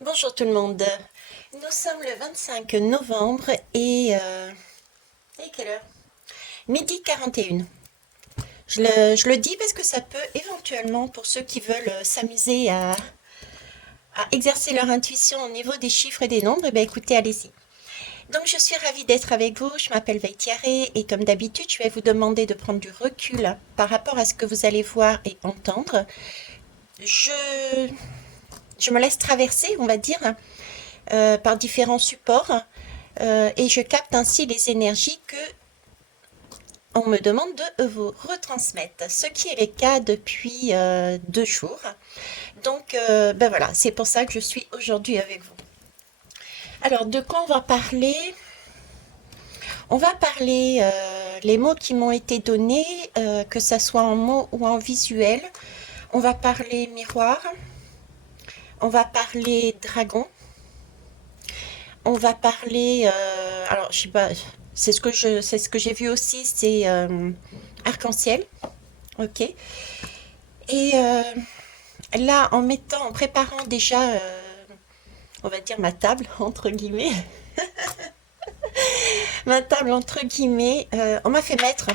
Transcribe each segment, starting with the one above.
Bonjour tout le monde. Nous sommes le 25 novembre et quelle heure? Midi 41. Je le dis parce que ça peut éventuellement, pour ceux qui veulent s'amuser à exercer leur intuition au niveau des chiffres et des nombres, eh bien écoutez, allez-y. Donc je suis ravie d'être avec vous, je m'appelle Veitiaré et comme d'habitude, je vais vous demander de prendre du recul par rapport à ce que vous allez voir et entendre. Je, je me laisse traverser, on va dire, par différents supports et je capte ainsi les énergies que on me demande de vous retransmettre, ce qui est le cas depuis 2 jours. Donc, ben voilà, c'est pour ça que je suis aujourd'hui avec vous. Alors, de quoi on va parler? On va parler les mots qui m'ont été donnés, que ça soit en mots ou en visuel. On va parler miroir. On va parler dragon. On va parler, alors je sais pas, c'est ce que j'ai vu aussi, c'est arc-en-ciel, ok. Et là, en préparant déjà, on va dire ma table entre guillemets, ma table entre guillemets, on m'a fait mettre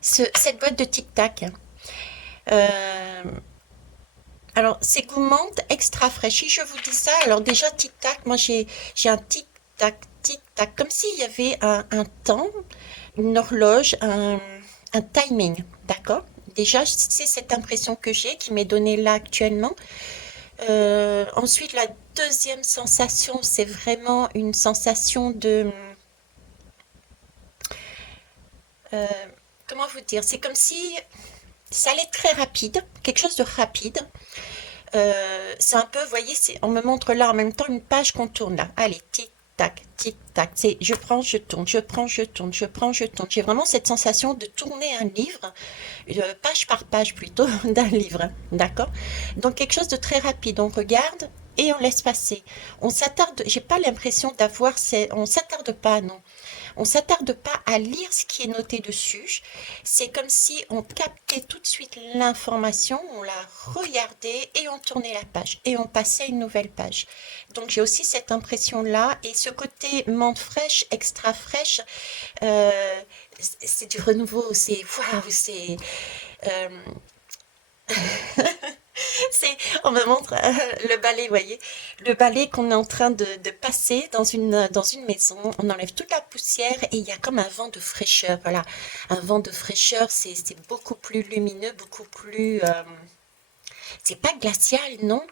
cette boîte de Tic Tac. Euh, alors c'est gourmande extra fraîche. Si je vous dis ça, alors déjà Tic Tac, moi j'ai un Tic Tac, comme s'il y avait un temps, une horloge, un timing, d'accord? Déjà, c'est cette impression que j'ai, qui m'est donnée là actuellement. Ensuite, la deuxième sensation, c'est vraiment une sensation de... euh, comment vous dire? C'est comme si ça allait très rapide, quelque chose de rapide. C'est un peu, vous voyez, on me montre là en même temps une page qu'on tourne là. Allez, tic tac. C'est je prends, je tourne, je prends, je tourne, je prends, je tourne. J'ai vraiment cette sensation de tourner un livre, page par page plutôt, d'un livre. D'accord? Donc quelque chose de très rapide. On regarde et on laisse passer. On s'attarde, j'ai pas l'impression d'avoir, on s'attarde pas, non. On s'attarde pas à lire ce qui est noté dessus. C'est comme si on captait tout de suite l'information, on la regardait et on tournait la page et on passait à une nouvelle page. Donc j'ai aussi cette impression-là et ce côté menthe fraîche, extra fraîche, euh, c'est du renouveau, c'est waouh, euh, c'est, on me montre le balai, vous voyez, le balai qu'on est en train de passer dans une maison. On enlève toute la poussière et il y a comme un vent de fraîcheur. Voilà, un vent de fraîcheur, c'est beaucoup plus lumineux, beaucoup plus. C'est pas glacial, non,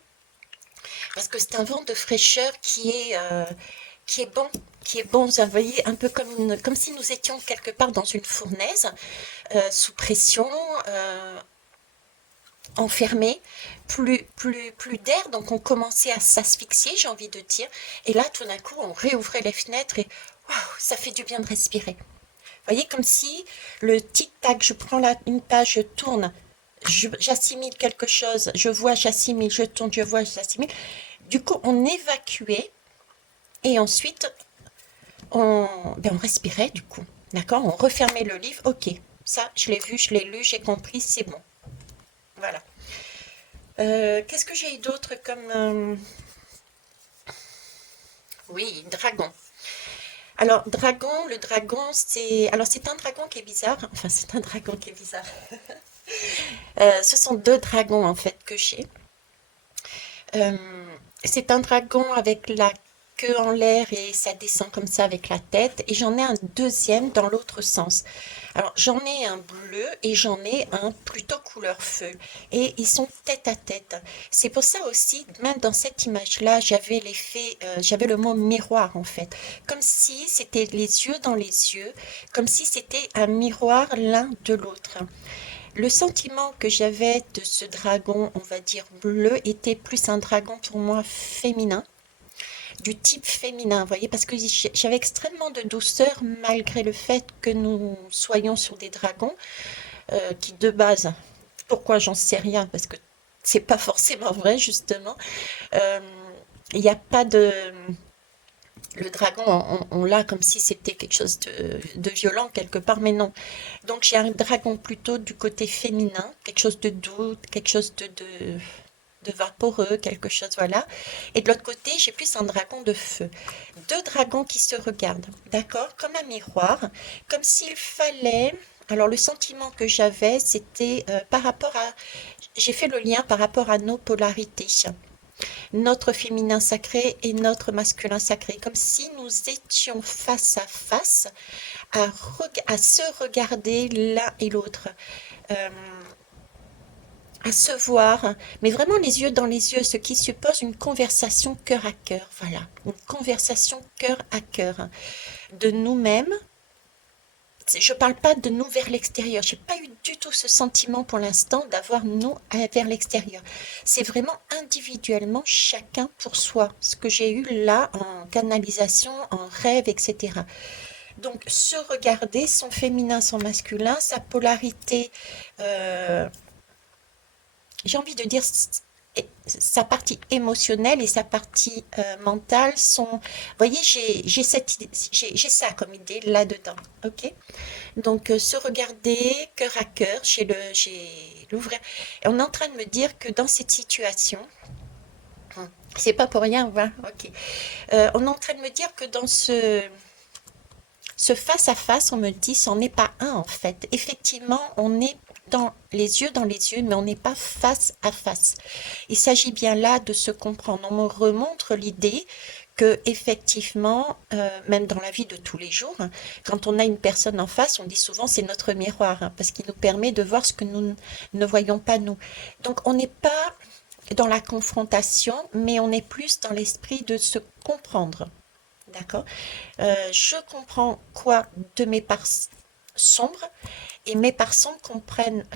parce que c'est un vent de fraîcheur qui est bon. Qui est bon, vous voyez, un peu comme si nous étions quelque part dans une fournaise, sous pression, enfermé, plus d'air, donc on commençait à s'asphyxier, j'ai envie de dire. Et là, tout d'un coup, on réouvrait les fenêtres et waouh, ça fait du bien de respirer. Vous voyez, comme si le tic-tac, je prends une page, je tourne, j'assimile quelque chose, je vois, j'assimile, je tourne, je vois, j'assimile. Du coup, on évacuait et ensuite, on respirait, du coup. D'accord? On refermait le livre. Ok, ça, je l'ai vu, je l'ai lu, j'ai compris, c'est bon. Voilà. Qu'est-ce que j'ai eu d'autre comme... oui, dragon. Alors, dragon, le dragon, c'est... Alors, c'est un dragon qui est bizarre. Enfin, c'est un dragon qui est bizarre. Ce sont deux dragons, en fait, que j'ai. Euh, c'est un dragon avec la queue en l'air et ça descend comme ça avec la tête. Et j'en ai un deuxième dans l'autre sens. Alors, j'en ai un bleu et j'en ai un plutôt couleur feu. Et ils sont tête à tête. C'est pour ça aussi, même dans cette image-là, j'avais l'effet, j'avais le mot miroir en fait. Comme si c'était les yeux dans les yeux, comme si c'était un miroir l'un de l'autre. Le sentiment que j'avais de ce dragon, on va dire bleu, était plus un dragon pour moi féminin, du type féminin, vous voyez, parce que j'avais extrêmement de douceur malgré le fait que nous soyons sur des dragons qui de base, pourquoi j'en sais rien, parce que c'est pas forcément vrai justement. Euh, Il n'y a pas de le dragon, on l'a comme si c'était quelque chose de violent quelque part, mais non. Donc j'ai un dragon plutôt du côté féminin, quelque chose de doux, quelque chose de de vaporeux, quelque chose, voilà. Et de l'autre côté, j'ai plus un dragon de feu. Deux dragons qui se regardent, d'accord? Comme un miroir, comme s'il fallait... Alors le sentiment que j'avais, c'était par rapport à... J'ai fait le lien par rapport à nos polarités, notre féminin sacré et notre masculin sacré, comme si nous étions face à face à se regarder l'un et l'autre. Euh, à se voir, mais vraiment les yeux dans les yeux, ce qui suppose une conversation cœur à cœur, voilà, une conversation cœur à cœur de nous-mêmes. Je ne parle pas de nous vers l'extérieur, je n'ai pas eu du tout ce sentiment pour l'instant d'avoir nous vers l'extérieur. C'est vraiment individuellement, chacun pour soi, ce que j'ai eu là en canalisation, en rêve, etc. Donc se regarder, son féminin, son masculin, sa polarité, euh, j'ai envie de dire sa partie émotionnelle et sa partie mentale sont... Vous voyez, j'ai j'ai ça comme idée là-dedans, ok? Donc se regarder cœur à cœur, j'ai l'ouvrir. Et on est en train de me dire que dans cette situation, c'est pas pour rien, voilà, ok. On est en train de me dire que dans ce face à face, on me dit, c'en est pas un en fait. Effectivement, on est dans les yeux, mais on n'est pas face à face. Il s'agit bien là de se comprendre. On me remontre l'idée que effectivement, même dans la vie de tous les jours, hein, quand on a une personne en face, on dit souvent c'est notre miroir, hein, parce qu'il nous permet de voir ce que nous ne voyons pas nous. Donc on n'est pas dans la confrontation, mais on est plus dans l'esprit de se comprendre. D'accord? Je comprends quoi de mes parts sombres et mes parts sombres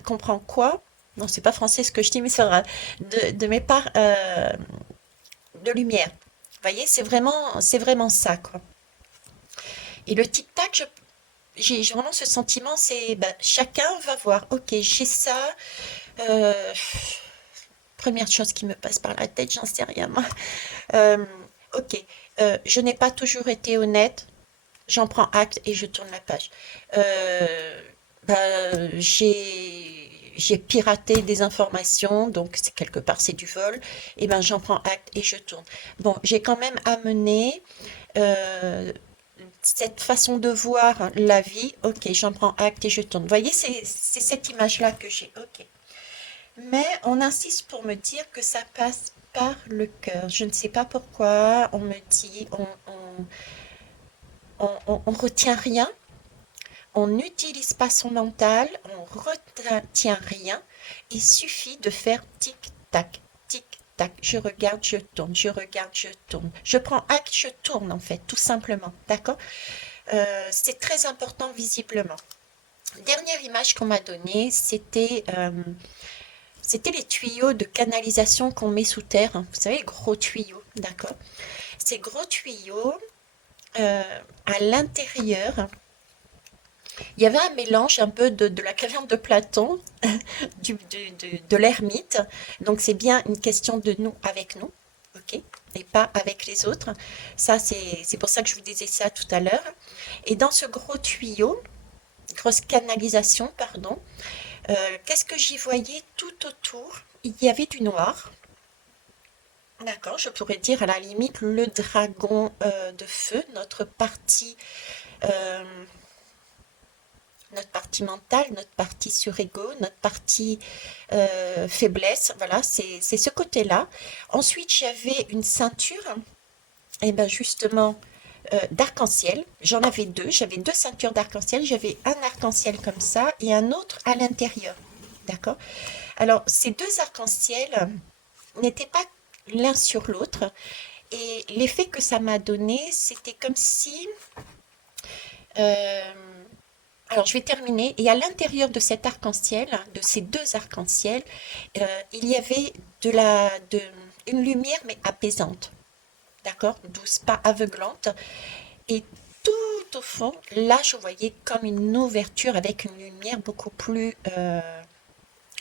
comprend quoi? Non, c'est pas français ce que je dis, mais c'est vrai. De mes parts de lumière. Vous voyez, c'est vraiment ça, quoi. Et le tic-tac, j'ai vraiment ce sentiment, c'est ben, chacun va voir. Ok, j'ai ça. euh, Première chose qui me passe par la tête, j'en sais rien, moi. Euh, ok, je n'ai pas toujours été honnête. J'en prends acte et je tourne la page. J'ai piraté des informations, donc c'est quelque part c'est du vol. Et ben j'en prends acte et je tourne. Bon, j'ai quand même amené euh, cette façon de voir la vie. Ok, j'en prends acte et je tourne. Vous voyez, c'est cette image-là que j'ai. Ok. Mais on insiste pour me dire que ça passe par le cœur. Je ne sais pas pourquoi. On me dit, on retient rien. On n'utilise pas son mental, on retient rien. Il suffit de faire tic-tac, tic-tac. Je regarde, je tourne, je regarde, je tourne. Je prends acte, je tourne en fait, tout simplement. D'accord? C'est très important visiblement. Dernière image qu'on m'a donnée, c'était les tuyaux de canalisation qu'on met sous terre, hein. Vous savez, les gros tuyaux, d'accord? Ces gros tuyaux, à l'intérieur, il y avait un mélange un peu de la caverne de Platon, de l'ermite. Donc c'est bien une question de nous avec nous, ok? Et pas avec les autres. Ça, c'est pour ça que je vous disais ça tout à l'heure. Et dans ce gros tuyau, grosse canalisation, pardon, qu'est-ce que j'y voyais tout autour? Il y avait du noir. D'accord, je pourrais dire à la limite le dragon de feu, euh, notre partie mentale, notre partie surego, notre partie faiblesse, voilà, c'est ce côté-là. Ensuite, j'avais une ceinture, et ben justement, d'arc-en-ciel. J'en avais deux, j'avais deux ceintures d'arc-en-ciel. J'avais un arc-en-ciel comme ça et un autre à l'intérieur. D'accord? Alors, ces deux arcs-en-ciel n'étaient pas l'un sur l'autre. Et l'effet que ça m'a donné, c'était comme si euh, alors, je vais terminer. Et à l'intérieur de cet arc-en-ciel, de ces deux arcs-en-ciel, il y avait une lumière, mais apaisante. D'accord? Douce, pas aveuglante. Et tout au fond, là, je voyais comme une ouverture avec une lumière beaucoup plus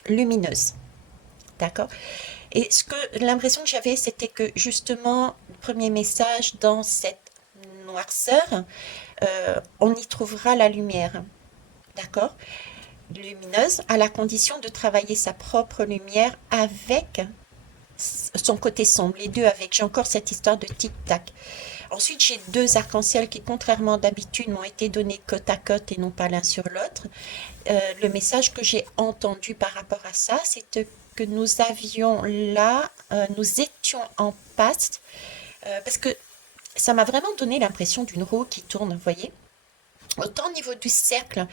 lumineuse. D'accord? Et l'impression que j'avais, c'était que justement, le premier message dans cette noirceur, on y trouvera la lumière. D'accord? Lumineuse, à la condition de travailler sa propre lumière avec son côté sombre, les deux avec. J'ai encore cette histoire de tic-tac. Ensuite, j'ai deux arcs-en-ciel qui, contrairement d'habitude, m'ont été donnés côte à côte et non pas l'un sur l'autre. Le message que j'ai entendu par rapport à ça, c'est que nous avions là, nous étions en passe, parce que ça m'a vraiment donné l'impression d'une roue qui tourne, vous voyez. Autant au niveau du cercle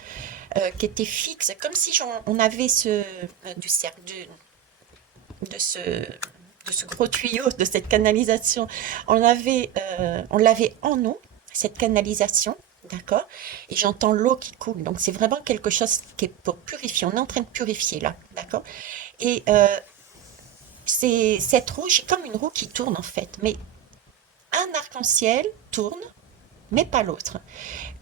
qui était fixe, comme si on avait du cercle, de ce, de ce gros tuyau, de cette canalisation, on l'avait en nous, cette canalisation, d'accord? Et j'entends l'eau qui coule, donc c'est vraiment quelque chose qui est pour purifier. On est en train de purifier là, d'accord? Et c'est cette roue, j'ai comme une roue qui tourne en fait, mais un arc-en-ciel tourne, mais pas l'autre.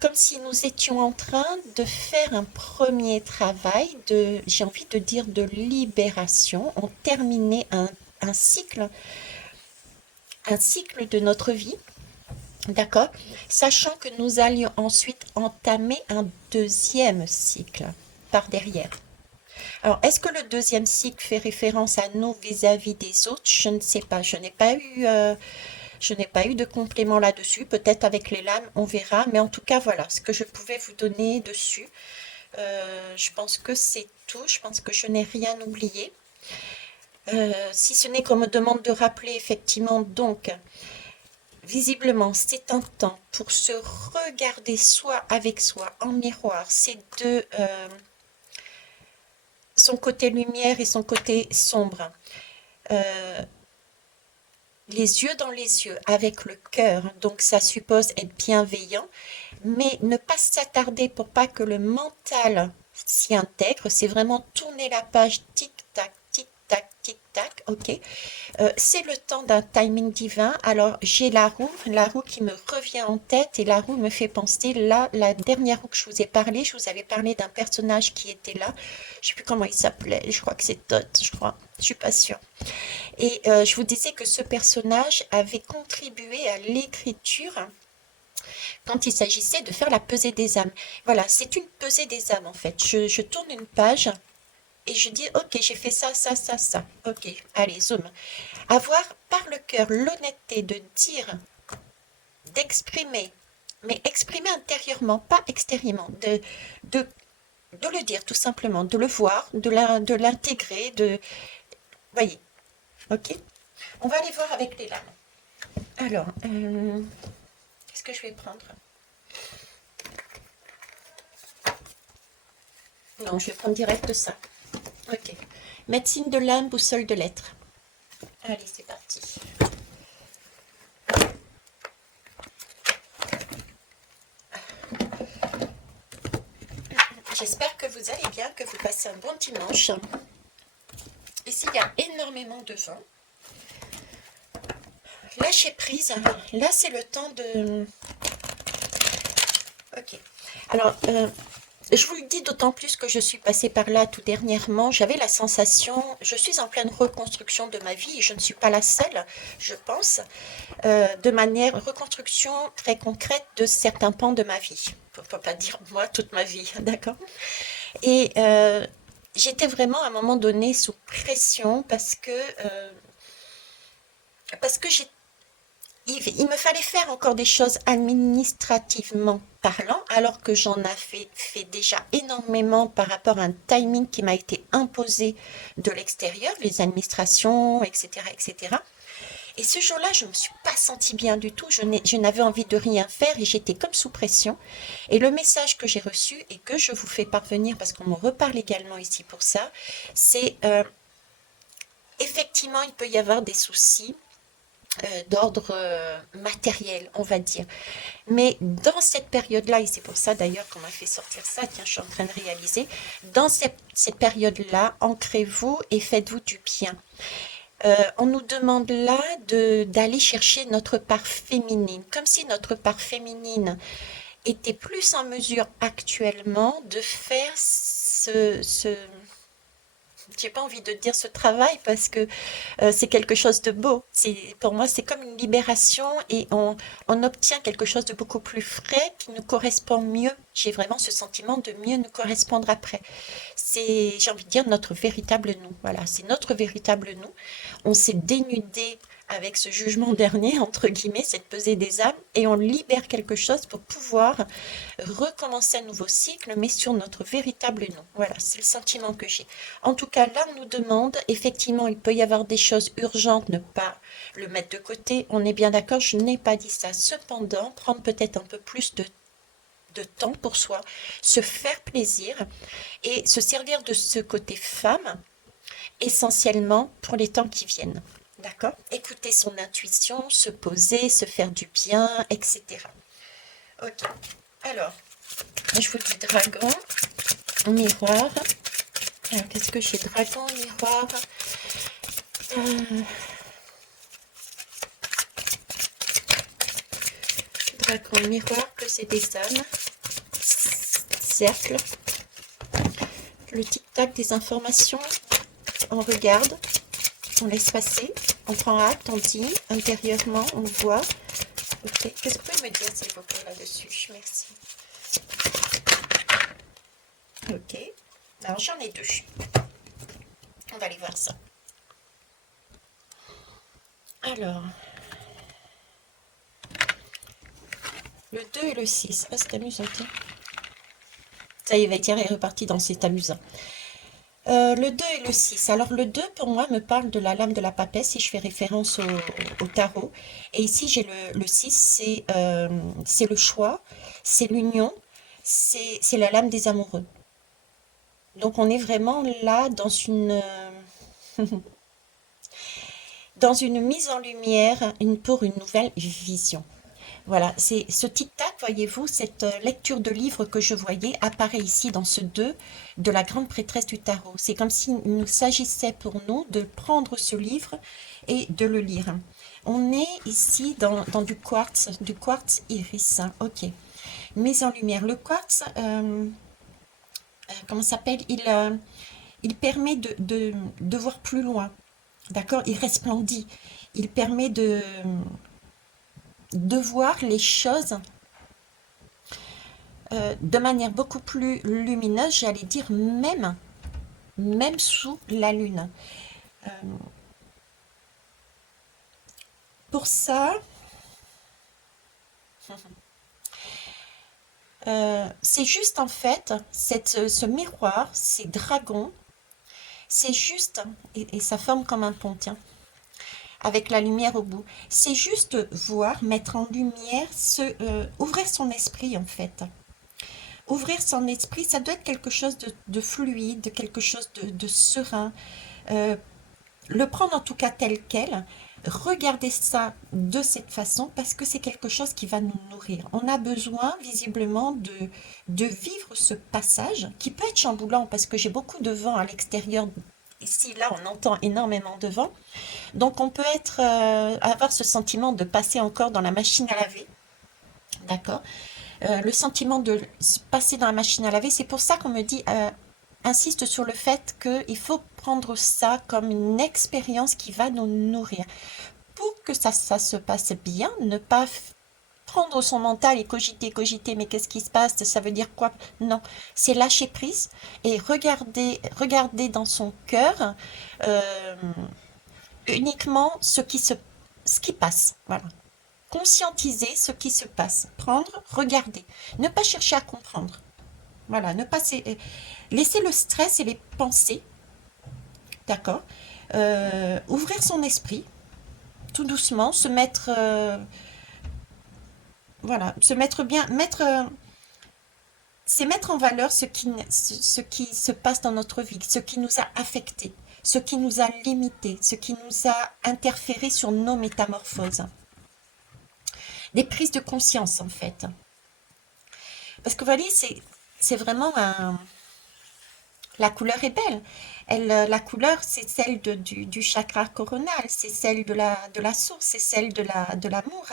Comme si nous étions en train de faire un premier travail de, j'ai envie de dire, de libération. On terminait un cycle, un cycle de notre vie, d'accord? Sachant que nous allions ensuite entamer un deuxième cycle par derrière. Alors, est-ce que le deuxième cycle fait référence à nous vis-à-vis des autres? Je ne sais pas. Je n'ai pas eu de complément là-dessus. Peut-être avec les lames, on verra. Mais en tout cas, voilà ce que je pouvais vous donner dessus. Je pense que c'est tout. Je pense que je n'ai rien oublié. Si ce n'est qu'on me demande de rappeler effectivement, donc, visiblement, c'est un temps pour se regarder soi avec soi en miroir. C'est de son côté lumière et son côté sombre. Euh, les yeux dans les yeux, avec le cœur. Donc ça suppose être bienveillant, mais ne pas s'attarder pour pas que le mental s'y intègre. C'est vraiment tourner la page tic-tac, tic-tac, tic-tac, ok. C'est le temps d'un timing divin. Alors j'ai la roue qui me revient en tête et la roue me fait penser, là, la dernière roue que je vous ai parlé, je vous avais parlé d'un personnage qui était là. Je sais plus comment il s'appelait, je crois que c'est Todd, je crois, je suis pas sûre. Et je vous disais que ce personnage avait contribué à l'écriture quand il s'agissait de faire la pesée des âmes. Voilà, c'est une pesée des âmes en fait. Je tourne une page et je dis, ok, j'ai fait ça, ça, ça, ça. Ok, allez, zoom. Avoir par le cœur l'honnêteté de dire, d'exprimer, mais exprimer intérieurement, pas extérieurement, de, de le dire tout simplement, de le voir, de l'intégrer, de... Voyez, ok. On va aller voir avec les lames. Alors, qu'est-ce que je vais prendre? Non, je vais prendre direct ça. Ok. Médecine de l'âme, boussole de l'être. Allez, c'est parti. J'espère que vous allez bien, que vous passez un bon dimanche. Ici, il y a énormément de vent. Lâchez prise. Là, c'est le temps de... Ok. Alors, je vous le dis d'autant plus que je suis passée par là tout dernièrement. J'avais la sensation, je suis en pleine reconstruction de ma vie et je ne suis pas la seule, je pense, de manière reconstruction très concrète de certains pans de ma vie. Il ne faut pas dire moi toute ma vie, d'accord? Et j'étais vraiment à un moment donné sous pression parce que il me fallait faire encore des choses administrativement parlant, alors que j'en avais fait déjà énormément par rapport à un timing qui m'a été imposé de l'extérieur, les administrations, etc., etc. Et ce jour-là, je ne me suis pas sentie bien du tout. Je n'avais envie de rien faire et j'étais comme sous pression. Et le message que j'ai reçu et que je vous fais parvenir, parce qu'on me reparle également ici pour ça, c'est effectivement, il peut y avoir des soucis d'ordre matériel, on va dire. Mais dans cette période-là, et c'est pour ça d'ailleurs qu'on m'a fait sortir ça, tiens, je suis en train de réaliser, dans cette période-là, ancrez-vous et faites-vous du bien. On nous demande là d'aller chercher notre part féminine, comme si notre part féminine était plus en mesure actuellement de faire j'ai pas envie de dire ce travail parce que c'est quelque chose de beau. Pour moi, c'est comme une libération et on obtient quelque chose de beaucoup plus frais qui nous correspond mieux. J'ai vraiment ce sentiment de mieux nous correspondre après. C'est, j'ai envie de dire, notre véritable nous. Voilà, c'est notre véritable nous. On s'est dénudé avec ce jugement dernier, entre guillemets, cette pesée des âmes, et on libère quelque chose pour pouvoir recommencer un nouveau cycle, mais sur notre véritable nous. Voilà, c'est le sentiment que j'ai. En tout cas, là, on nous demande, effectivement, il peut y avoir des choses urgentes, ne pas le mettre de côté. On est bien d'accord, je n'ai pas dit ça. Cependant, prendre peut-être un peu plus de temps pour soi, se faire plaisir et se servir de ce côté femme essentiellement pour les temps qui viennent. D'accord? Écouter son intuition, se poser, se faire du bien, etc. Ok. Alors, je vous dis dragon, miroir. Alors, qu'est-ce que j'ai? Dragon, miroir. Euh, dragon, miroir, que c'est des âmes. Cercle. Le tic-tac des informations. On regarde. On laisse passer. On prend acte, on dit. Intérieurement, on voit. Ok. Qu'est-ce que vous pouvez me dire, s'il vous plaît, là-dessus? Merci. Ok. Alors, j'en ai deux. On va aller voir ça. Alors, le 2 et le 6. Ah, c'est amusant. Ça y est, Vaitière est reparti dans C'est amusant. Le 2 et le 6. Alors, le 2, pour moi, me parle de la lame de la papesse, si je fais référence au tarot. Et ici, j'ai le 6, c'est le choix, c'est l'union, c'est la lame des amoureux. Donc, on est vraiment là dans une mise en lumière pour une nouvelle vision. Voilà, c'est ce tic-tac, voyez-vous, cette lecture de livre que je voyais apparaît ici dans ce 2 de la grande prêtresse du tarot. C'est comme s'il nous s'agissait pour nous de prendre ce livre et de le lire. On est ici dans du quartz iris, hein. Ok. Mise en lumière. Le quartz, comment ça s'appelle? Il permet de voir plus loin. D'accord? Il resplendit. Il permet de voir les choses de manière beaucoup plus lumineuse, j'allais dire même sous la lune. Euh, pour ça, c'est juste en fait, ce miroir, ces dragons, c'est juste, et ça forme comme un pont, tiens, avec la lumière au bout. C'est juste voir, mettre en lumière, ouvrir son esprit en fait. Ouvrir son esprit, ça doit être quelque chose de fluide, quelque chose de serein. Euh, le prendre en tout cas tel quel, regarder ça de cette façon parce que c'est quelque chose qui va nous nourrir. On a besoin visiblement de vivre ce passage qui peut être chamboulant parce que j'ai beaucoup de vent à l'extérieur. Ici, là, on entend énormément de vent. Donc, on peut avoir ce sentiment de passer encore dans la machine à laver. D'accord? Le sentiment de passer dans la machine à laver, c'est pour ça qu'on me dit insiste sur le fait qu'il faut prendre ça comme une expérience qui va nous nourrir. Pour que ça se passe bien, ne pas prendre son mental et cogiter, mais qu'est-ce qui se passe? Ça veut dire quoi? Non, c'est lâcher prise et regarder dans son cœur euh, uniquement ce qui passe. Voilà. Conscientiser ce qui se passe. Prendre, regarder. Ne pas chercher à comprendre. Voilà, ne pas laisser le stress et les pensées, d'accord, ouvrir son esprit, tout doucement, voilà, se mettre bien, c'est mettre en valeur ce qui se passe dans notre vie, ce qui nous a affectés, ce qui nous a limités, ce qui nous a interféré sur nos métamorphoses. Des prises de conscience, en fait. Parce que vous voyez, c'est vraiment la couleur est belle. La couleur, c'est celle du chakra coronal, c'est celle de la source, c'est celle de l'amour.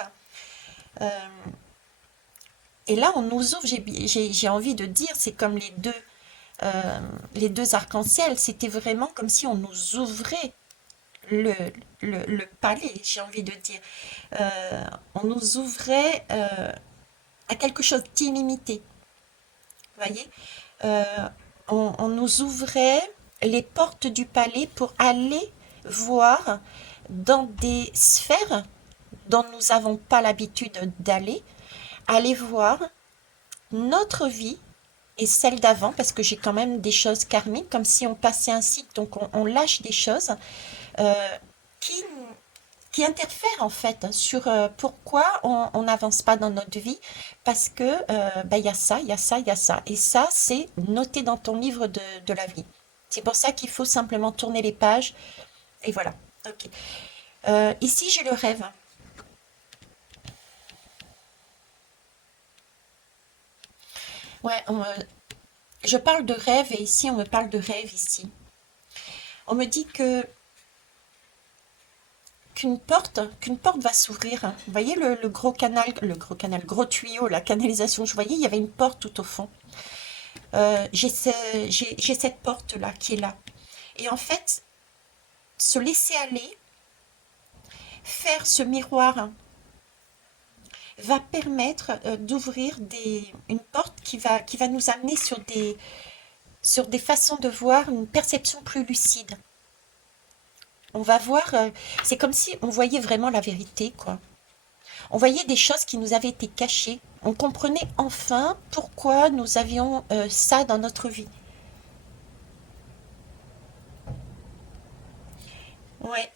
Euh, et là, on nous ouvre, j'ai envie de dire, c'est comme les deux. euh, les deux arcs-en-ciel, c'était vraiment comme si on nous ouvrait le, le palais, j'ai envie de dire. On nous ouvrait à quelque chose d'illimité, vous voyez. Euh, on nous ouvrait les portes du palais pour aller voir dans des sphères dont nous n'avons pas l'habitude d'aller, aller voir notre vie et celle d'avant, parce que j'ai quand même des choses karmiques, comme si on passait un cycle, donc on lâche des choses euh, qui, qui interfèrent en fait sur pourquoi on n'avance pas dans notre vie, parce que bah, il y a ça, il y a ça, il y a ça, et ça c'est noté dans ton livre de la vie. C'est pour ça qu'il faut simplement tourner les pages, et voilà. Ok. Ici j'ai le rêve. Ouais, je parle de rêve et ici on me parle de rêve ici. On me dit que qu'une porte va s'ouvrir. Vous voyez le le gros tuyau, la canalisation, je voyais, il y avait une porte tout au fond. J'ai cette porte-là qui est là. Et en fait, se laisser aller, faire ce miroir va permettre d'ouvrir une porte qui va nous amener sur des façons de voir, une perception plus lucide. On va voir, c'est comme si on voyait vraiment la vérité, quoi. On voyait des choses qui nous avaient été cachées. On comprenait enfin pourquoi nous avions ça dans notre vie. Ouais.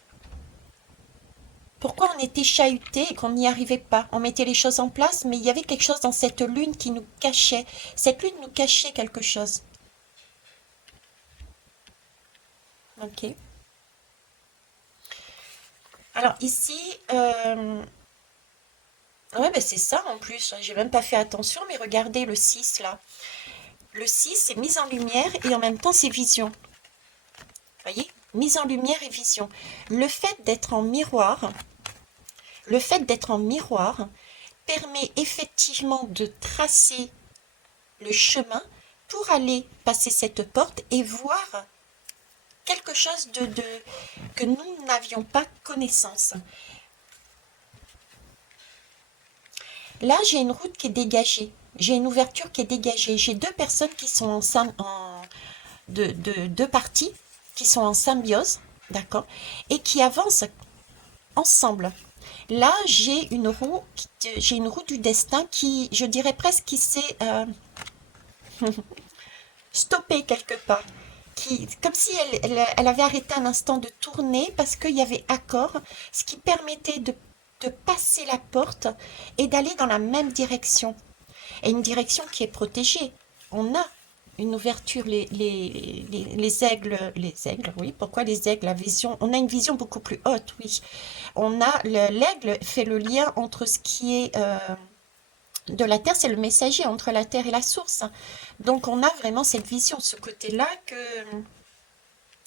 Pourquoi on était chahuté et qu'on n'y arrivait pas. On mettait les choses en place, mais il y avait quelque chose dans cette lune qui nous cachait. Cette lune nous cachait quelque chose. Ok. Alors ici, ouais, ben c'est ça en plus. J'ai même pas fait attention, mais regardez le 6 là. Le 6 c'est mise en lumière et en même temps c'est vision. Voyez? Mise en lumière et vision. Le fait d'être en miroir, le fait d'être en miroir permet effectivement de tracer le chemin pour aller passer cette porte et voir quelque chose que nous n'avions pas connaissance. Là, j'ai une route qui est dégagée. J'ai une ouverture qui est dégagée. J'ai deux personnes qui sont deux parties qui sont en symbiose, d'accord, et qui avancent ensemble. Là, j'ai une roue du destin qui, je dirais presque, qui s'est stoppée quelque part. Comme si elle avait arrêté un instant de tourner parce qu'il y avait accord, ce qui permettait de passer la porte et d'aller dans la même direction. Et une direction qui est protégée. On a une ouverture, les aigles, oui, pourquoi les aigles, la vision, on a une vision beaucoup plus haute, oui. L'aigle fait le lien entre ce qui est de la terre, c'est le messager entre la terre et la source. Donc on a vraiment cette vision, ce côté-là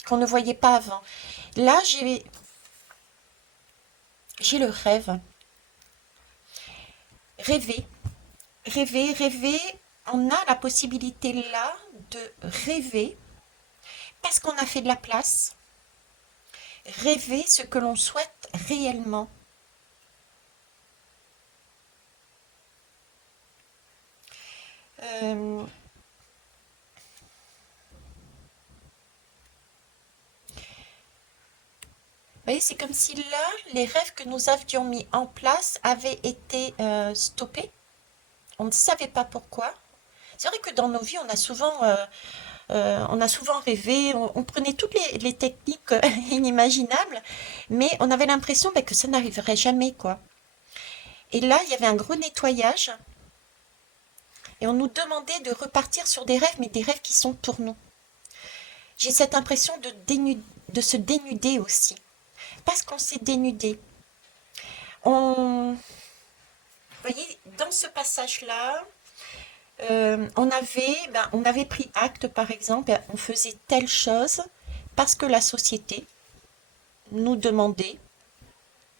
qu'on ne voyait pas avant. Là, j'ai le rêve, rêver, rêver. On a la possibilité là de rêver parce qu'on a fait de la place, rêver ce que l'on souhaite réellement. Euh, Vous voyez, c'est comme si là, les rêves que nous avions mis en place avaient été stoppés. On ne savait pas pourquoi. C'est vrai que dans nos vies, on a souvent rêvé, on prenait toutes les techniques inimaginables, mais on avait l'impression ben, que ça n'arriverait jamais, quoi. Et là, il y avait un gros nettoyage et on nous demandait de repartir sur des rêves, mais des rêves qui sont pour nous. J'ai cette impression de se dénuder aussi, parce qu'on s'est dénudé. Vous voyez, dans ce passage-là, on avait pris acte, par exemple, on faisait telle chose parce que la société nous demandait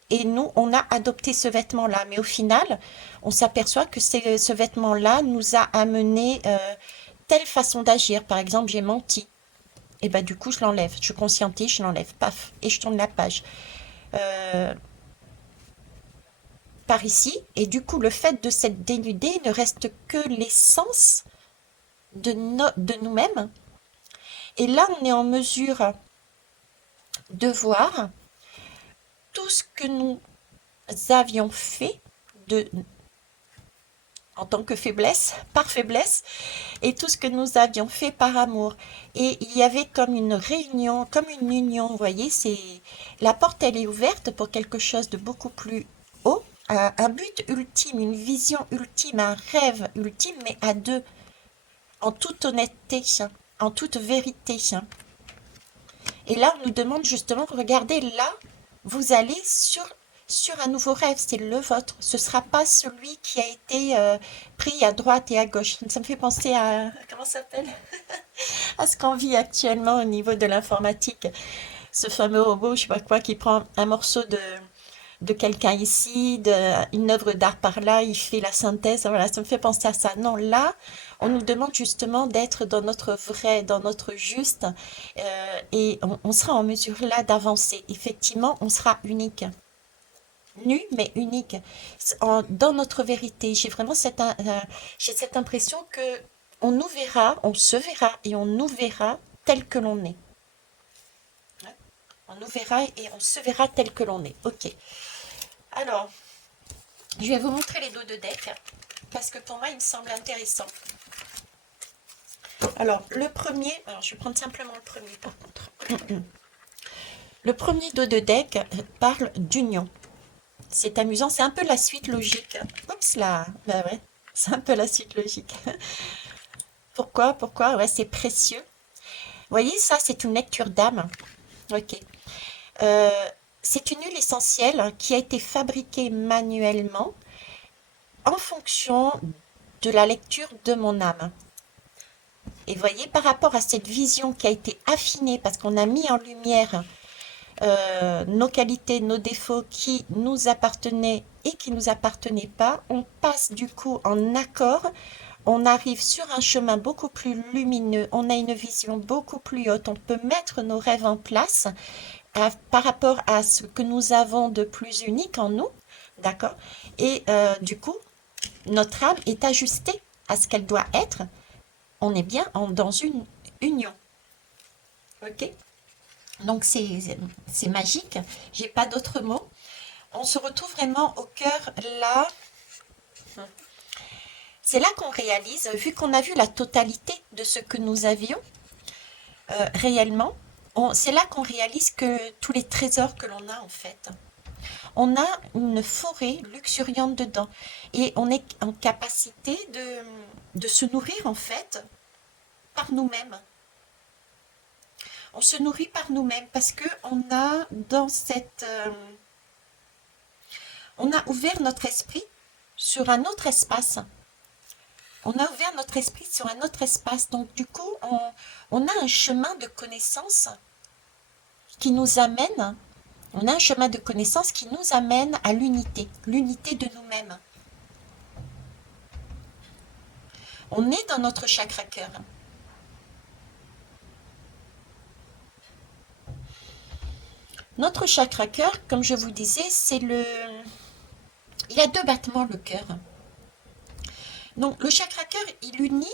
et nous, on a adopté ce vêtement-là. Mais au final, on s'aperçoit que ce vêtement-là nous a amené telle façon d'agir. Par exemple, j'ai menti. Et ben du coup, je l'enlève. Je conscientise, je l'enlève. Paf. Et je tourne la page. Euh, par ici. Et du coup, le fait de s'être dénudé ne reste que l'essence de nous-mêmes. Et là, on est en mesure de voir tout ce que nous avions fait de, en tant que faiblesse, par faiblesse, et tout ce que nous avions fait par amour. Et il y avait comme une réunion, comme une union, vous voyez, c'est la porte, elle est ouverte pour quelque chose de beaucoup plus haut, un but ultime, une vision ultime, un rêve ultime, mais à deux, en toute honnêteté, en toute vérité. Et là, on nous demande justement, regardez, là, vous allez sur un nouveau rêve, c'est le vôtre. Ce ne sera pas celui qui a été pris à droite et à gauche. Ça me fait penser à, comment ça s'appelle? À ce qu'on vit actuellement au niveau de l'informatique. Ce fameux robot, je sais pas quoi, qui prend un morceau de quelqu'un ici, une œuvre d'art par là, il fait la synthèse. Voilà, ça me fait penser à ça. Non, là, on nous demande justement d'être dans notre vrai, dans notre juste, et on sera en mesure là d'avancer. Effectivement, on sera unique. Nu, mais unique. Dans notre vérité. J'ai vraiment j'ai cette impression que on nous verra, on se verra et on nous verra tel que l'on est. Ouais. On nous verra et on se verra tel que l'on est. Ok. Alors, je vais vous montrer les dos de deck parce que pour moi, il me semble intéressant. Alors, le premier, alors je vais prendre simplement le premier par contre. Le premier dos de deck parle d'union. C'est amusant, c'est un peu la suite logique. Oups là, bah ouais, c'est un peu la suite logique. Pourquoi? Pourquoi? Ouais, c'est précieux. Vous voyez, ça, c'est une lecture d'âme. Ok. Euh, c'est une huile essentielle qui a été fabriquée manuellement en fonction de la lecture de mon âme. Et voyez, par rapport à cette vision qui a été affinée, parce qu'on a mis en lumière nos qualités, nos défauts qui nous appartenaient et qui ne nous appartenaient pas, on passe du coup en accord, on arrive sur un chemin beaucoup plus lumineux, on a une vision beaucoup plus haute, on peut mettre nos rêves en place par rapport à ce que nous avons de plus unique en nous, d'accord? Et du coup, notre âme est ajustée à ce qu'elle doit être. On est bien dans une union. Ok? Donc c'est magique. J'ai pas d'autres mots. On se retrouve vraiment au cœur là. C'est là qu'on réalise, vu qu'on a vu la totalité de ce que nous avions réellement, c'est là qu'on réalise que tous les trésors que l'on a en fait. On a une forêt luxuriante dedans et on est en capacité de se nourrir en fait par nous-mêmes. On se nourrit par nous-mêmes parce que on a ouvert notre esprit sur un autre espace. On a ouvert notre esprit sur un autre espace. Donc du coup, on a un chemin de connaissance qui nous amène, on a un chemin de connaissance qui nous amène à l'unité de nous-mêmes. On est dans notre chakra cœur. Notre chakra cœur, comme je vous disais, il a deux battements le cœur. Donc le chakra cœur, il unit,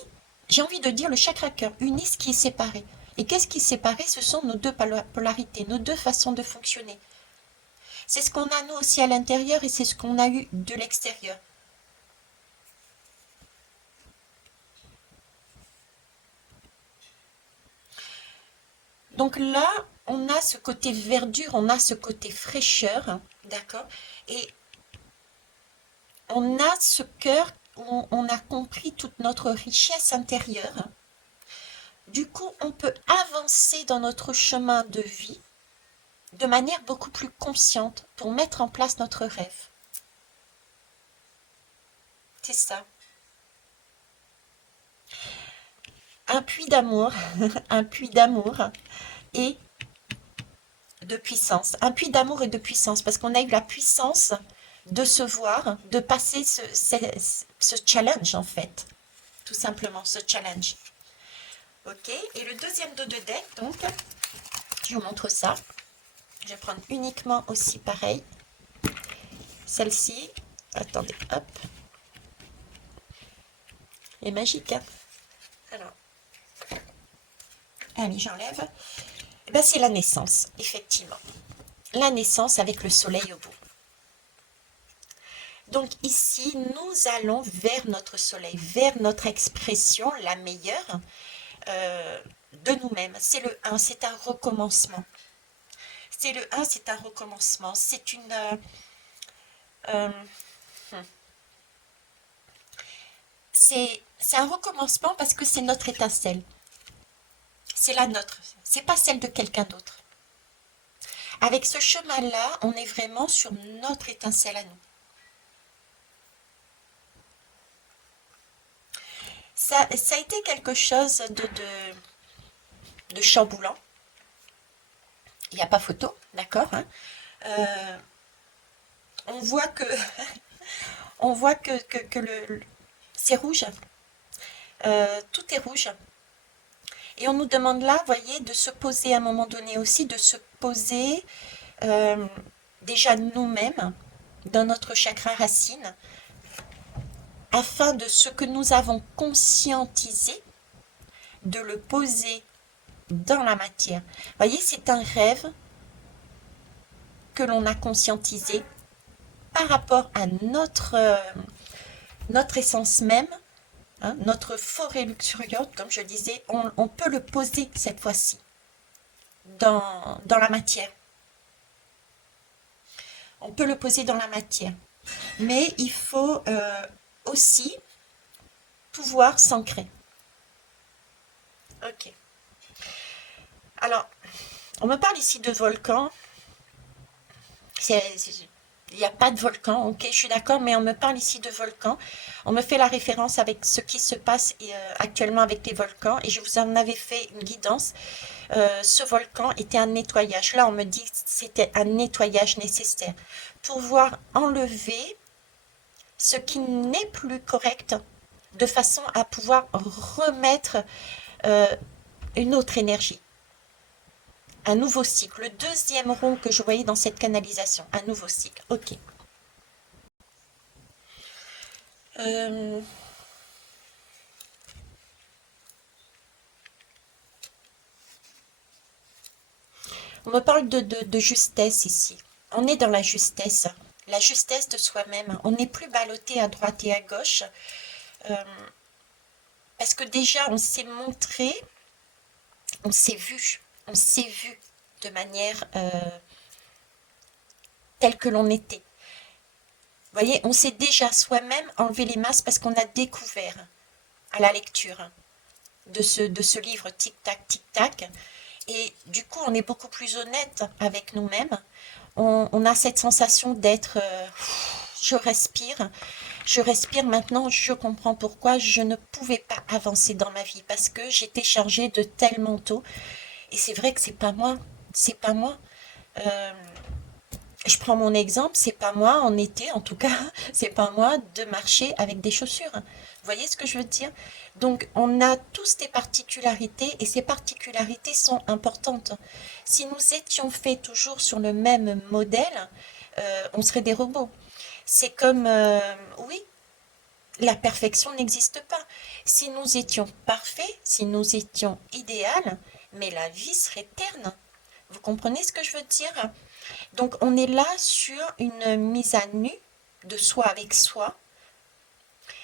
j'ai envie de dire le chakra cœur unit ce qui est séparé. Et qu'est-ce qui est séparé? Ce sont nos deux polarités, nos deux façons de fonctionner. C'est ce qu'on a nous aussi à l'intérieur et c'est ce qu'on a eu de l'extérieur. Donc là, on a ce côté verdure, on a ce côté fraîcheur, d'accord? Et on a ce cœur où on a compris toute notre richesse intérieure. Du coup, on peut avancer dans notre chemin de vie de manière beaucoup plus consciente pour mettre en place notre rêve. C'est ça. Un puits d'amour, un puits d'amour et de puissance. Un puits d'amour et de puissance parce qu'on a eu la puissance de se voir, de passer ce challenge en fait. Tout simplement, ce challenge. Ok, et le deuxième dos de deck, donc, je vous montre ça. Je vais prendre uniquement aussi pareil. Celle-ci, attendez, hop. Elle est magique, hein. Alors, allez, j'enlève. Eh ben, c'est la naissance, effectivement. La naissance avec le soleil au bout. Donc ici, nous allons vers notre soleil, vers notre expression, la meilleure de nous-mêmes. C'est le 1, c'est un recommencement. C'est le 1, c'est un recommencement. C'est une... euh, c'est un recommencement parce que c'est notre étincelle. C'est la nôtre. C'est pas celle de quelqu'un d'autre. Avec ce chemin-là, on est vraiment sur notre étincelle à nous. Ça a été quelque chose de chamboulant. Il n'y a pas photo, d'accord, hein. On voit que, on voit que c'est rouge. Tout est rouge. Et on nous demande là, voyez, de se poser à un moment donné aussi, de se poser déjà nous-mêmes dans notre chakra racine, afin de ce que nous avons conscientisé, de le poser dans la matière. Voyez, c'est un rêve que l'on a conscientisé par rapport à notre essence même, hein, notre forêt luxuriante, comme je disais, on peut le poser cette fois-ci dans la matière. On peut le poser dans la matière. Mais il faut aussi pouvoir s'ancrer. Ok. Alors, on me parle ici de volcan. Il n'y a pas de volcan, ok, je suis d'accord, mais on me parle ici de volcan. On me fait la référence avec ce qui se passe actuellement avec les volcans, et je vous en avais fait une guidance. Ce volcan était un nettoyage. Là, on me dit que c'était un nettoyage nécessaire. Pouvoir enlever ce qui n'est plus correct, de façon à pouvoir remettre euh, une autre énergie. Un nouveau cycle, le deuxième rond que je voyais dans cette canalisation, un nouveau cycle, ok. Euh, on me parle de justesse ici. On est dans la justesse de soi-même. On n'est plus ballotté à droite et à gauche, euh, parce que déjà on s'est montré, on s'est vu de manière telle que l'on était. Vous voyez, on s'est déjà soi-même enlevé les masques parce qu'on a découvert à la lecture de ce livre Tic-Tac, Tic-Tac. Et du coup, on est beaucoup plus honnête avec nous-mêmes. On a cette sensation d'être, je respire maintenant, je comprends pourquoi je ne pouvais pas avancer dans ma vie parce que j'étais chargée de tels manteaux. Et c'est vrai que c'est pas moi, c'est pas moi. Euh, je prends mon exemple, c'est pas moi en été en tout cas, c'est pas moi de marcher avec des chaussures. Vous voyez ce que je veux dire? Donc on a tous des particularités et ces particularités sont importantes. Si nous étions faits toujours sur le même modèle, on serait des robots. C'est comme, oui, la perfection n'existe pas. Si nous étions parfaits, si nous étions idéal, mais la vie serait terne. Vous comprenez ce que je veux dire? Donc on est là sur une mise à nu de soi avec soi.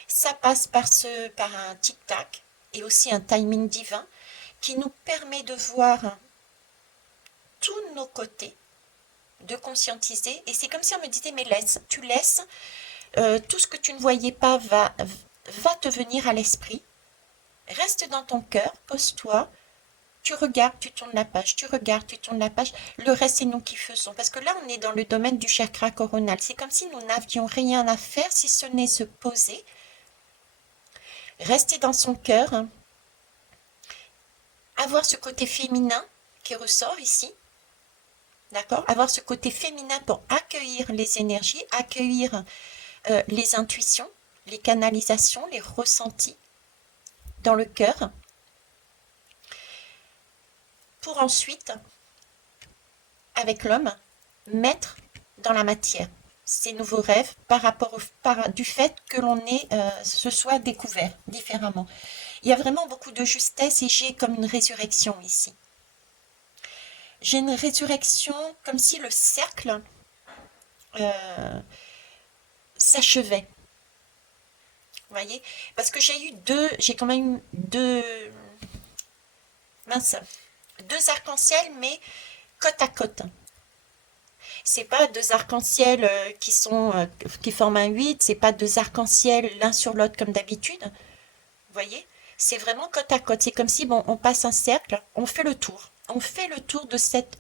Ça passe par un tic-tac et aussi un timing divin qui nous permet de voir tous nos côtés, de conscientiser. Et c'est comme si on me disait, mais tu laisses, tout ce que tu ne voyais pas va te venir à l'esprit. Reste dans ton cœur, pose-toi, tu regardes, tu tournes la page, tu regardes, tu tournes la page. Le reste, c'est nous qui faisons. Parce que là, on est dans le domaine du chakra coronal. C'est comme si nous n'avions rien à faire si ce n'est se poser, rester dans son cœur, hein, avoir ce côté féminin qui ressort ici. D'accord? Avoir ce côté féminin pour accueillir les énergies, accueillir les intuitions, les canalisations, les ressentis dans le cœur. pour ensuite, avec l'homme, mettre dans la matière ces nouveaux rêves par rapport du fait que se soit découvert différemment. Il y a vraiment beaucoup de justesse et j'ai comme une résurrection ici. J'ai une résurrection comme si le cercle s'achevait. Vous voyez? Parce que j'ai quand même eu deux arcs-en-ciel, mais côte à côte. C'est pas deux arcs-en-ciel qui forment un 8, c'est pas deux arcs-en-ciel l'un sur l'autre comme d'habitude. Vous voyez? C'est vraiment côte à côte. C'est comme si, bon, on passe un cercle, on fait le tour. On fait le tour de cette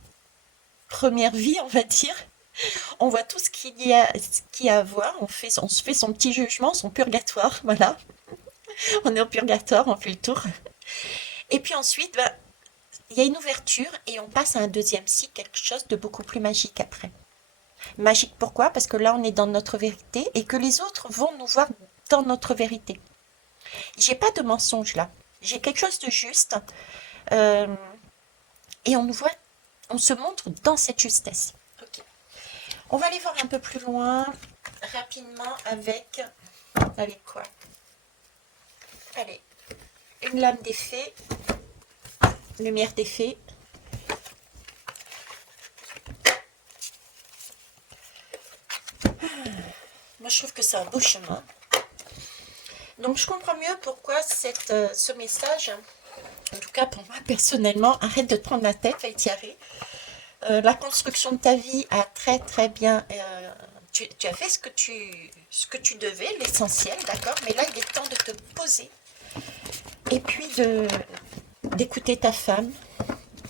première vie, on va dire. On voit tout ce qu'il y a à voir. On se fait son petit jugement, son purgatoire, voilà. On est au purgatoire, on fait le tour. Et puis ensuite, ben, il y a une ouverture et on passe à un deuxième cycle, quelque chose de beaucoup plus magique après. Magique pourquoi? Parce que là, on est dans notre vérité et que les autres vont nous voir dans notre vérité. J'ai pas de mensonge là. J'ai quelque chose de juste. euh, et on nous voit, on se montre dans cette justesse. Ok. On va aller voir un peu plus loin, rapidement, avec quoi? Allez, une lame des fées, lumière des fées. Moi, je trouve que c'est un beau chemin. Donc, je comprends mieux pourquoi ce message, en tout cas pour moi personnellement, arrête de te prendre la tête, va y arriver. La construction de ta vie a très très bien... tu as fait ce que tu devais, l'essentiel, d'accord? Mais là, il est temps de te poser et puis d'écouter ta femme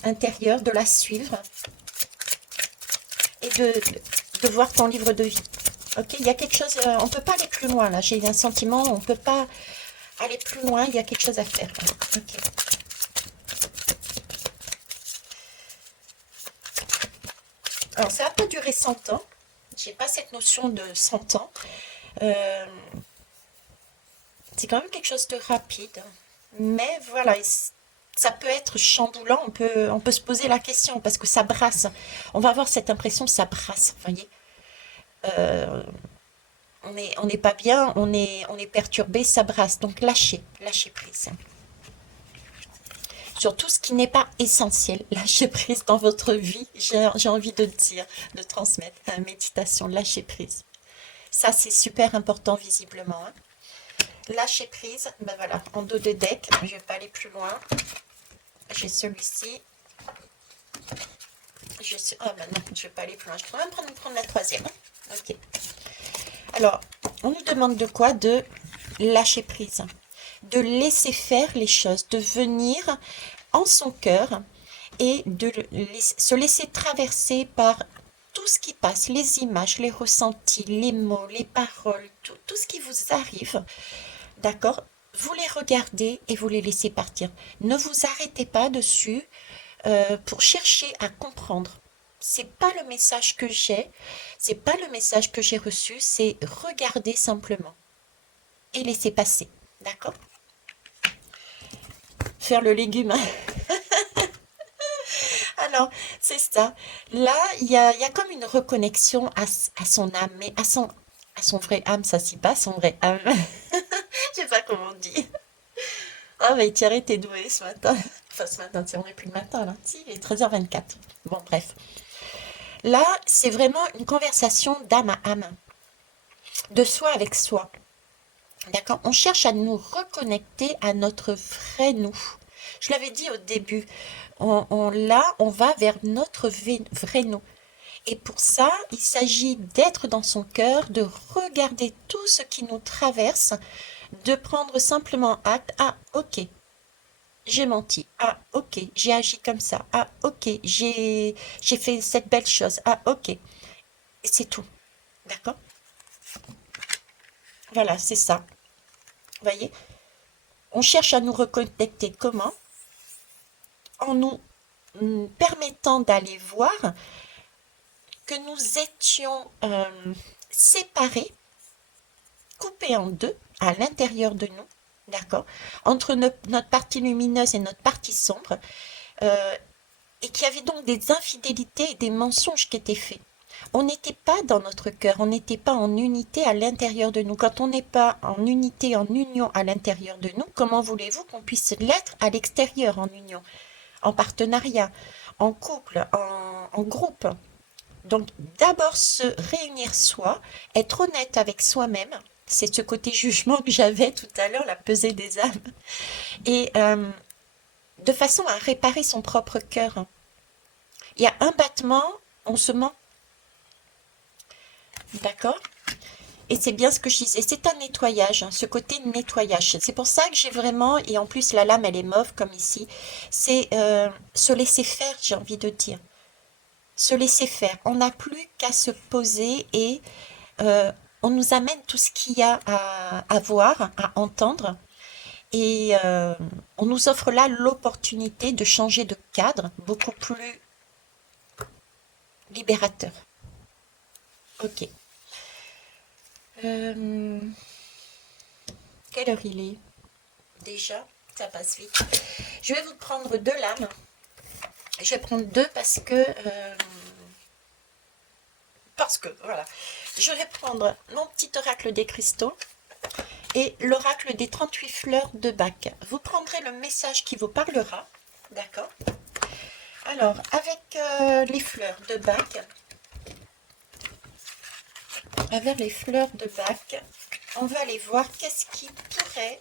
intérieure, de la suivre et de voir ton livre de vie. Ok, il y a quelque chose, on ne peut pas aller plus loin là, j'ai un sentiment, on ne peut pas aller plus loin, il y a quelque chose à faire. Ok. Alors ça n'a pas duré 100 ans, j'ai pas cette notion de 100 ans. C'est quand même quelque chose de rapide, mais voilà, ça peut être chamboulant, on peut se poser la question parce que ça brasse. On va avoir cette impression que ça brasse, vous voyez. Euh, on n'est pas bien, on est perturbé, ça brasse. Donc lâchez prise. Sur tout ce qui n'est pas essentiel, lâchez prise dans votre vie. J'ai envie de dire, de transmettre la méditation, lâchez prise. Ça, c'est super important visiblement. Hein. Lâcher prise, ben voilà, en dos de deck, je ne vais pas aller plus loin. J'ai celui-ci. Ah ben non, je ne vais pas aller plus loin. Je peux même prendre la troisième. Ok. Alors, on nous demande de quoi? De lâcher prise. De laisser faire les choses, de venir en son cœur et de se laisser traverser par tout ce qui passe, les images, les ressentis, les mots, les paroles, tout ce qui vous arrive. D'accord? Vous les regardez et vous les laissez partir. Ne vous arrêtez pas dessus pour chercher à comprendre. C'est pas le message que j'ai, c'est pas le message que j'ai reçu, c'est regarder simplement et laisser passer. D'accord? Faire le légume. Alors, c'est ça. Là, il y a comme une reconnexion à son âme, mais à son vrai âme, ça s'y passe, son vrai âme. Je sais pas comment on dit. Ah, mais Thierry, t'es doué ce matin. Enfin, ce matin, on n'est plus le matin, là. Si, il est 13h24. Bon, bref. Là, c'est vraiment une conversation d'âme à âme. De soi avec soi. D'accord? On cherche à nous reconnecter à notre vrai nous. Je l'avais dit au début. Là, on va vers notre vrai nous. Et pour ça, il s'agit d'être dans son cœur, de regarder tout ce qui nous traverse, de prendre simplement acte. Ah, ok, j'ai menti. Ah, ok, j'ai agi comme ça. Ah, ok, j'ai fait cette belle chose. Ah, ok. Et c'est tout. D'accord? Voilà, c'est ça. Vous voyez? On cherche à nous reconnecter comment? En nous permettant d'aller voir que nous étions séparés, coupés en deux à l'intérieur de nous, d'accord, entre notre partie lumineuse et notre partie sombre, euh, et qu'il y avait donc des infidélités et des mensonges qui étaient faits. On n'était pas dans notre cœur, on n'était pas en unité à l'intérieur de nous. Quand on n'est pas en unité, en union à l'intérieur de nous, comment voulez-vous qu'on puisse l'être à l'extérieur, en union, en partenariat, en couple, en groupe? Donc d'abord se réunir soi, être honnête avec soi-même, c'est ce côté jugement que j'avais tout à l'heure, la pesée des âmes, et de façon à réparer son propre cœur. Il y a un battement, on se ment, d'accord? Et c'est bien ce que je disais, c'est un nettoyage, hein, ce côté nettoyage. C'est pour ça que j'ai vraiment, et en plus la lame elle est mauve comme ici, c'est se laisser faire, j'ai envie de dire. Se laisser faire. On n'a plus qu'à se poser et euh, on nous amène tout ce qu'il y a à voir, à entendre. Et on nous offre là l'opportunité de changer de cadre beaucoup plus libérateur. Ok. Euh, Quelle heure il est? Déjà, ça passe vite. Je vais vous prendre deux lames. Je vais prendre deux parce que voilà. Je vais prendre mon petit oracle des cristaux et l'oracle des 38 fleurs de Bach. Vous prendrez le message qui vous parlera, d'accord? Alors, avec les fleurs de Bach, on va aller voir qu'est-ce qui pourrait...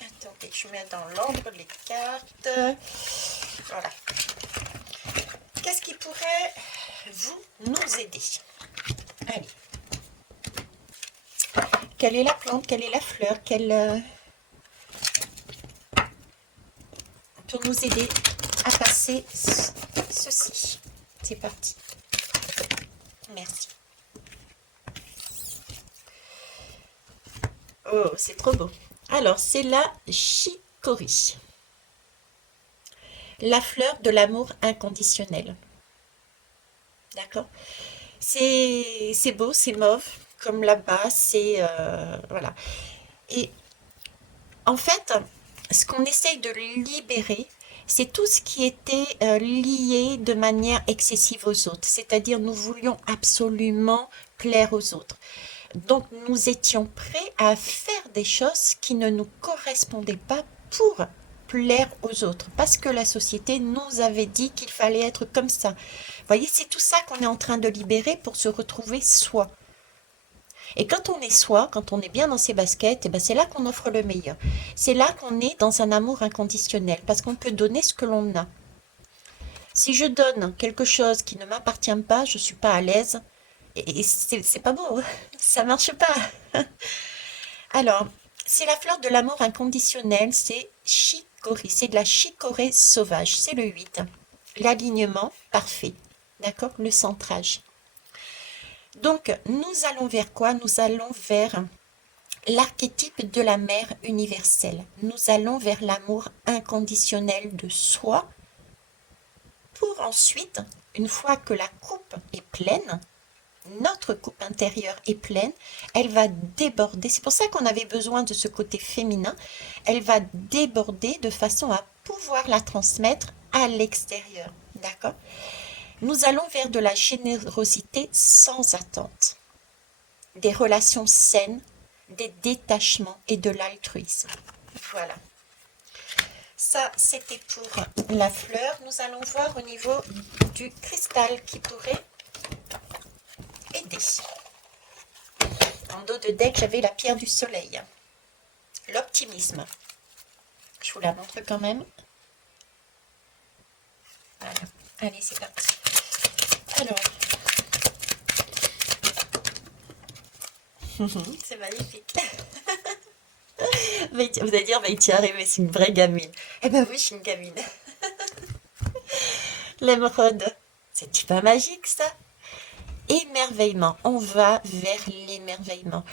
Attendez, je mets dans l'ordre les cartes. Voilà. Qu'est-ce qui pourrait nous aider? Allez. Quelle est la plante? Quelle est la fleur? Pour nous aider à passer ceci. C'est parti. Merci. Oh, c'est trop beau. Alors, c'est la chicorie. La fleur de l'amour inconditionnel. D'accord? C'est beau, c'est mauve, comme là-bas, c'est... voilà. Et en fait, ce qu'on essaye de libérer, c'est tout ce qui était lié de manière excessive aux autres. C'est-à-dire, nous voulions absolument plaire aux autres. Donc, nous étions prêts à faire des choses qui ne nous correspondaient pas pour plaire aux autres. Parce que la société nous avait dit qu'il fallait être comme ça. Vous voyez, c'est tout ça qu'on est en train de libérer pour se retrouver soi. Et quand on est soi, quand on est bien dans ses baskets, eh ben c'est là qu'on offre le meilleur. C'est là qu'on est dans un amour inconditionnel, parce qu'on peut donner ce que l'on a. Si je donne quelque chose qui ne m'appartient pas, je suis pas à l'aise, et c'est pas beau, ça marche pas. Alors, c'est la fleur de l'amour inconditionnel, c'est chicorée, c'est de la chicorée sauvage, c'est le 8. L'alignement parfait, d'accord? Le centrage. Donc, nous allons vers quoi? Nous allons vers l'archétype de la mère universelle. Nous allons vers l'amour inconditionnel de soi pour ensuite, une fois que la coupe est pleine, notre coupe intérieure est pleine, elle va déborder. C'est pour ça qu'on avait besoin de ce côté féminin. Elle va déborder de façon à pouvoir la transmettre à l'extérieur. D'accord? Nous allons vers de la générosité sans attente, des relations saines, des détachements et de l'altruisme. Voilà. Ça, c'était pour la fleur. Nous allons voir au niveau du cristal qui pourrait aider. En dos de deck, j'avais la pierre du soleil. L'optimisme. Je vous la montre quand même. Voilà. Allez, c'est parti. Alors, c'est magnifique. Vous allez dire, mais tu es arrivée, c'est une vraie gamine. Eh ben oui, je suis une gamine. L'émeraude, c'est pas magique ça? Émerveillement, on va vers l'émerveillement.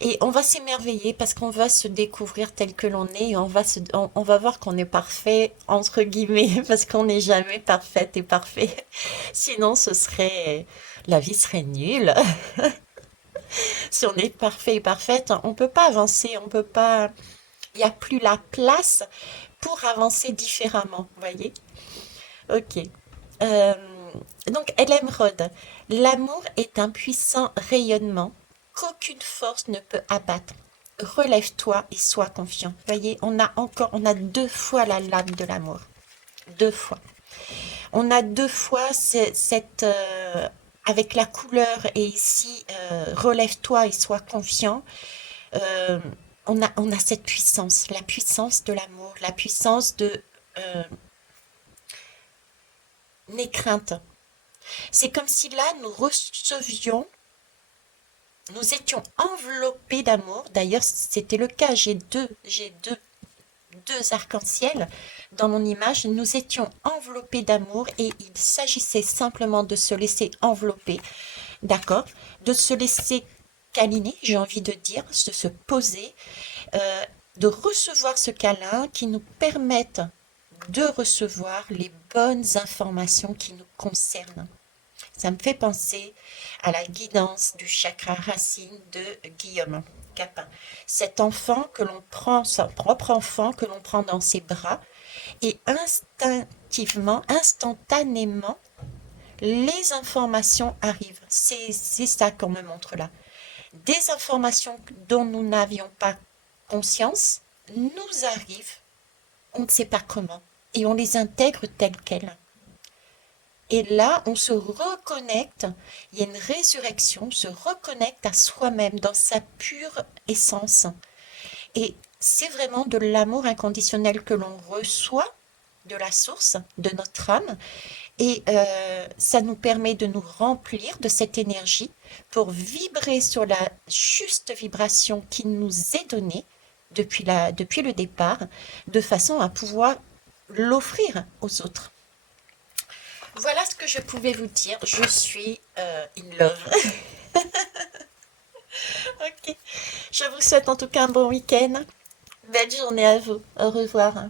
Et on va s'émerveiller parce qu'on va se découvrir tel que l'on est et on va voir qu'on est parfait, entre guillemets, parce qu'on n'est jamais parfaite et parfait. Sinon, la vie serait nulle. Si on est parfait et parfaite, on peut pas avancer, on peut pas, il n'y a plus la place pour avancer différemment, voyez? Ok. Euh, donc, Emeraude, l'amour est un puissant rayonnement qu'aucune force ne peut abattre. Relève-toi et sois confiant. Voyez, on a deux fois la lame de l'amour. Deux fois. On a deux fois cette, avec la couleur et ici, relève-toi et sois confiant. euh, on a cette puissance, la puissance de l'amour, la puissance de euh, n'aie crainte. C'est comme si là, nous recevions, nous étions enveloppés d'amour. D'ailleurs, c'était le cas. Deux arcs-en-ciel dans mon image. Nous étions enveloppés d'amour et il s'agissait simplement de se laisser envelopper, d'accord? De se laisser câliner, j'ai envie de dire, de se poser, euh, de recevoir ce câlin qui nous permette de recevoir les bonnes informations qui nous concernent. Ça me fait penser à la guidance du chakra racine de Guillaume Capin. Cet enfant que l'on prend, son propre enfant que l'on prend dans ses bras, et instinctivement, instantanément, les informations arrivent. C'est ça qu'on me montre là. Des informations dont nous n'avions pas conscience nous arrivent, on ne sait pas comment, et on les intègre telles quelles. Et là, on se reconnecte, il y a une résurrection, on se reconnecte à soi-même dans sa pure essence. Et c'est vraiment de l'amour inconditionnel que l'on reçoit de la source, de notre âme. Et ça nous permet de nous remplir de cette énergie pour vibrer sur la juste vibration qui nous est donnée depuis le départ, de façon à pouvoir l'offrir aux autres. Voilà ce que je pouvais vous dire. Je suis in love. Ok. Je vous souhaite en tout cas un bon week-end. Belle journée à vous. Au revoir.